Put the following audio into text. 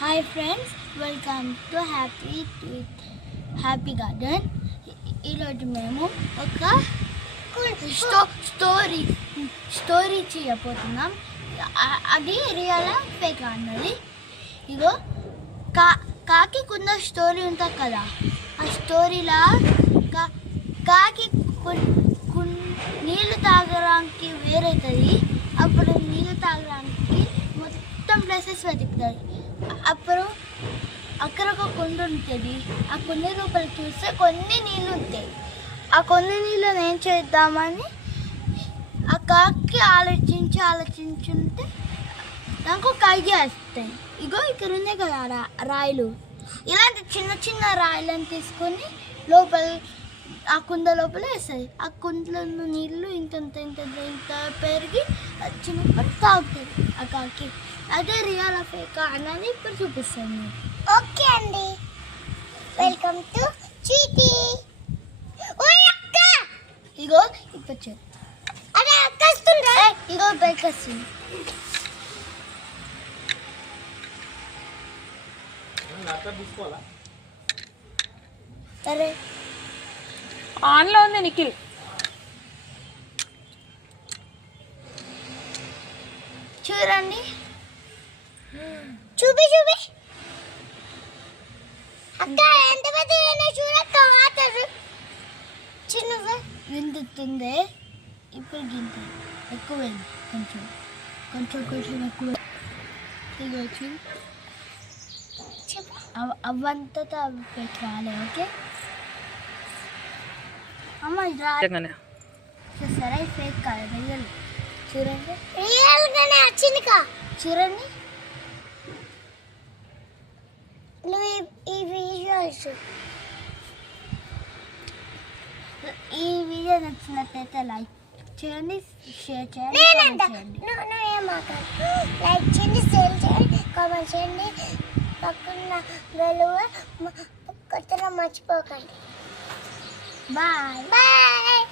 Hi friends, welcome to happy garden. ఈరోజు మేము ఒక స్టోరీ చేయబోతున్నాం. అది రియల్ ఫేక్ అన్నది. ఇగో కాకి కొంత స్టోరీ ఉంటుంది కదా, ఆ స్టోరీలో కాకి నీళ్ళు తాగడానికి వేరైతుంది. అప్పుడు నీళ్ళు తాగడానికి మొత్తం ప్లేసెస్ వెతుకుతుంది. అప్పుడు అక్కడ ఒక కొండ ఉంటుంది. ఆ కొండ లోపల చూస్తే కొన్ని నీళ్ళు ఉంటాయి. ఆ కొన్ని నీళ్ళని ఏం చేద్దామని ఆ కాకి ఆలోచించుంటే నాకు ఒక ఐడియా వస్తాయి. ఇగో ఇక్కడ ఉన్నాయి కదా రాయిలు, ఇలాంటి చిన్న చిన్న రాయిలను తీసుకొని ఆ కుండ లోపల వేస్తాయి. ఆ కుండలో నీళ్ళు ఇంత పెరిగి చిన్నప్పుడు తాగుతుంది ఆ కాకి. అదే రియల్ ఫేక్ అన్నది ఇప్పుడు చూపిస్తాను. ఓకే అండి, వెల్కమ్ టు చీటీ. ఇగో ఇప్పుడు అరే అక్కస్తుందా? ఇగో బైక్ వస్తుంది. సరే, ఆన్లో ఉంది నిఖిల్. చూడండి, చూపి అక్క, ఎంత పెద్ద చూడక్క. వాటర్ చిన్నగా విందుతుంది. ఇప్పుడు గింత ఎక్కువైంది, కొంచెం ఎక్కువ. ఇగొచ్చు అవంతా అవి పెట్టాలి. ఓకే అమ్మ, ఇది సరే ఫేక్ కాదు, రియల్. చూడండి, రియల్ గానే వచ్చిందికా. చూడండి. నువ్వు ఈ వీడియో నచ్చినట్లయితే లైక్ చేయండి, షేర్ చేయండి, కామెంట్ చేయండి. నువ్వేం మాట్లాడు. లైక్ చేయండి, షేర్ చేయండి, కామెంట్ చేయండి, పక్కన వెలువ కొత్తగా మర్చిపోకండి. బాయ్. బాయ్.